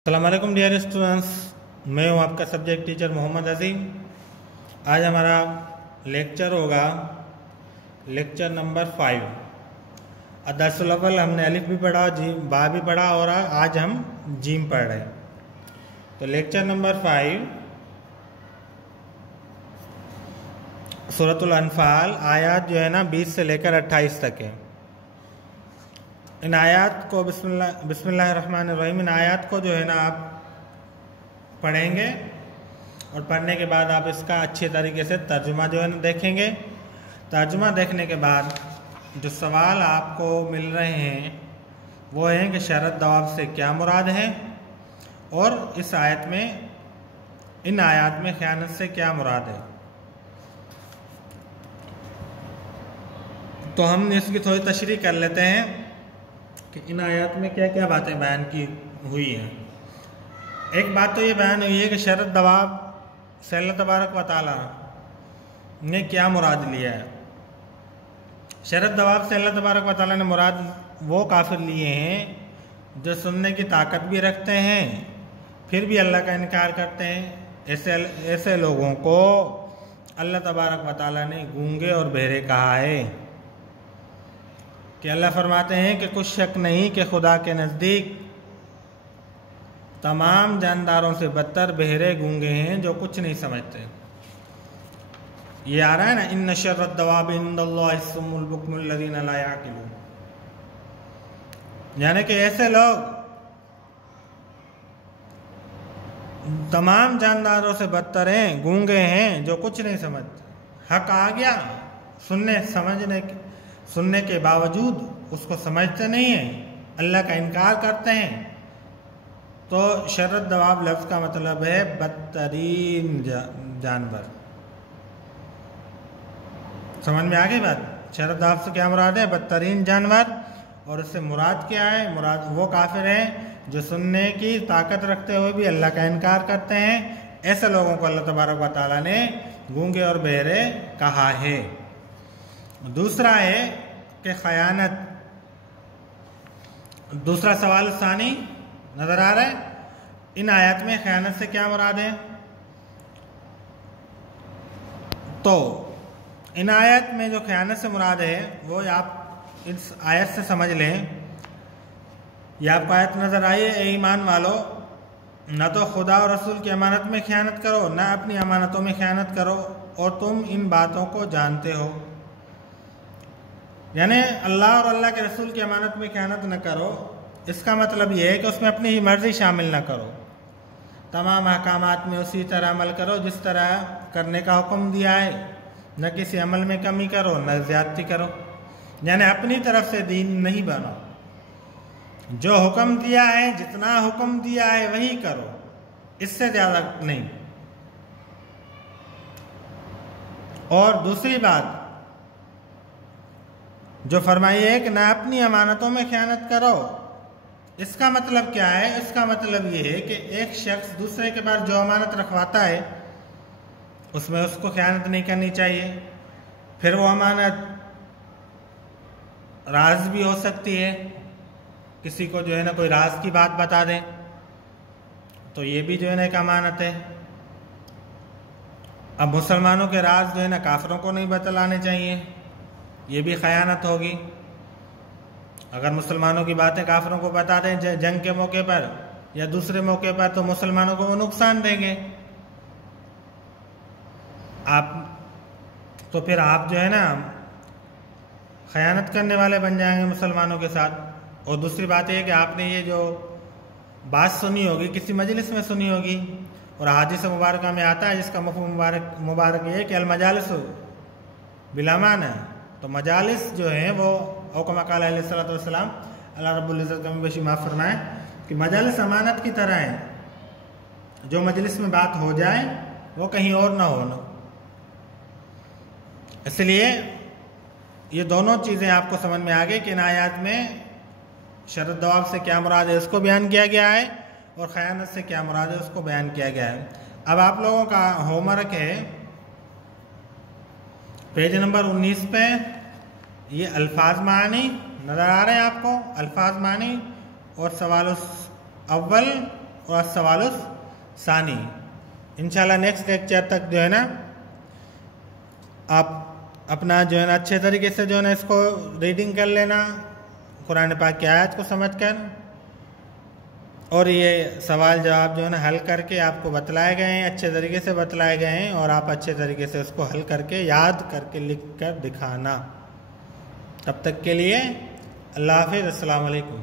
अस्सलाम वालेकुम dear students, मैं हूं आपका सब्जेक्ट टीचर मोहम्मद अजीम। आज हमारा लेक्चर होगा लेक्चर नंबर 5। अदर्सुल अव्वल हमने अलिफ भी पढ़ा, जी बा भी पढ़ा और आज हम जीम पढ़ रहे हैं। तो लेक्चर नंबर 5 सूरतुल अनफाल आयात जो है ना 20 से लेकर 28 तक है। इन आयात को बिस्मिल्लाहिर्रहमानिर्रहीम इन आयात को जो है ना आप पढ़ेंगे और पढ़ने के बाद आप इसका अच्छे तरीके से तर्जुमा जो है ना देखेंगे। तर्जुमा देखने के बाद जो सवाल आपको मिल रहे हैं वो हैं कि शरत दवाब से क्या मुराद है और इस आयत में इन आयात में ख़यानत से क्या मुराद है। तो हम इसकी थोड़ी तशरीह कर लेते हैं कि इन आयत में क्या क्या बातें बयान की हुई हैं। एक बात तो ये बयान हुई है कि शरत दवाब से अल्लाह तबारक व तआला ने क्या मुराद लिया है। शरत दवाब से अल्लाह तबारक व तआला ने मुराद वो काफिर लिए हैं जो सुनने की ताकत भी रखते हैं फिर भी अल्लाह का इनकार करते हैं। ऐसे लोगों को अल्लाह तबारक व तआला ने गूंगे और बहरे कहा है कि अल्लाह फरमाते हैं कि कुछ शक नहीं कि खुदा के नज़दीक तमाम जानदारों से बदतर बहरे गूंगे हैं जो कुछ नहीं समझते। ये आ रहा है ना, इन्न शर्रद दवाब इंदल्लाहि सुम्मुल बुक्मुल लज़ीना ला याक़िलून, यानी कि ऐसे लोग तमाम जानदारों से बदतर हैं, गूंगे हैं जो कुछ नहीं समझते। हक आ गया सुनने के बावजूद उसको समझते नहीं हैं, अल्लाह का इनकार करते हैं। तो शरत दवाब लफ्ज़ का मतलब है बदतरीन जानवर। समझ में आ गई बात? शरत दवाब से क्या मुराद है? बदतरीन जानवर। और उससे मुराद क्या है? मुराद वो काफिर हैं जो सुनने की ताकत रखते हुए भी अल्लाह का इनकार करते हैं। ऐसे लोगों को अल्लाह तबारक व तआला ने गूंगे और बहरे कहा है। दूसरा है कि खयानत। दूसरा सवाल सानी नजर आ रहा है, इन आयत में खयानत से क्या मुराद है? तो इन आयत में जो खयानत से मुराद है वो आप इस आयत से समझ लें। यह आपको आयत नजर आई है, ए ईमान वालो, न तो खुदा और रसूल की अमानत में खयानत करो न अपनी अमानतों में खयानत करो और तुम इन बातों को जानते हो। यानी अल्लाह और अल्लाह के रसूल की अमानत में खयानत न करो, इसका मतलब यह है कि उसमें अपनी ही मर्जी शामिल न करो। तमाम अहकामात में उसी तरह अमल करो जिस तरह करने का हुक्म दिया है, न किसी अमल में कमी करो न ज्यादती करो। यानी अपनी तरफ से दीन नहीं बनो, जो हुक्म दिया है जितना हुक्म दिया है वही करो, इससे ज्यादा नहीं। और दूसरी बात जो फरमाई है कि ना अपनी अमानतों में खयानत करो, इसका मतलब क्या है? इसका मतलब ये है कि एक शख्स दूसरे के पास जो अमानत रखवाता है उसमें उसको खयानत नहीं करनी चाहिए। फिर वो अमानत राज भी हो सकती है, किसी को जो है ना कोई राज की बात बता दें तो ये भी जो है ना एक अमानत है। अब मुसलमानों के राज जो है ना काफिरों को नहीं बतलाने चाहिए, ये भी खयानत होगी। अगर मुसलमानों की बातें काफिरों को बता दें जंग के मौके पर या दूसरे मौके पर तो मुसलमानों को वो नुकसान देंगे। तो फिर आप जो है ना खयानत करने वाले बन जाएंगे मुसलमानों के साथ। और दूसरी बात यह कि आपने ये जो बात सुनी होगी किसी मजलिस में सुनी होगी और हदीस मुबारक में आता है जिसका मफ़हूम मुबारक ये है कि अल मजालिस बिलामान है। तो मजालिस जो हैं वो हुक्म क़ाल अलैहिस्सलातु वस्सलाम, अल्लाह रब्बुल इज़्ज़त कमी बेशी माफ़ फरमाए कि मजालिस अमानत की तरह हैं। जो मजलिस में बात हो जाए वो कहीं और ना हो। इसलिए ये दोनों चीज़ें आपको समझ में आ गई कि इन आयात में शरत दवाब से क्या मुराद है उसको बयान किया गया है और खयानत से क्या मुराद है उसको बयान किया गया है। अब आप लोगों का होमवर्क है पेज नंबर 19 पे, ये अल्फाज मानी नज़र आ रहे हैं आपको, अल्फाज मानी और सवाल अव्वल और सवालुस सानी। इंशाल्लाह नेक्स्ट लेक्चर तक जो है ना आप अपना जो है ना अच्छे तरीके से जो है ना इसको रीडिंग कर लेना कुरान पाक की आयत को समझ कर, और ये सवाल जवाब जो है ना हल करके आपको बतलाए गए हैं, अच्छे तरीके से बतलाए गए हैं, और आप अच्छे तरीके से उसको हल करके याद करके लिख कर दिखाना। तब तक के लिए अल्लाह हाफिज़, अस्सलाम वालेकुम।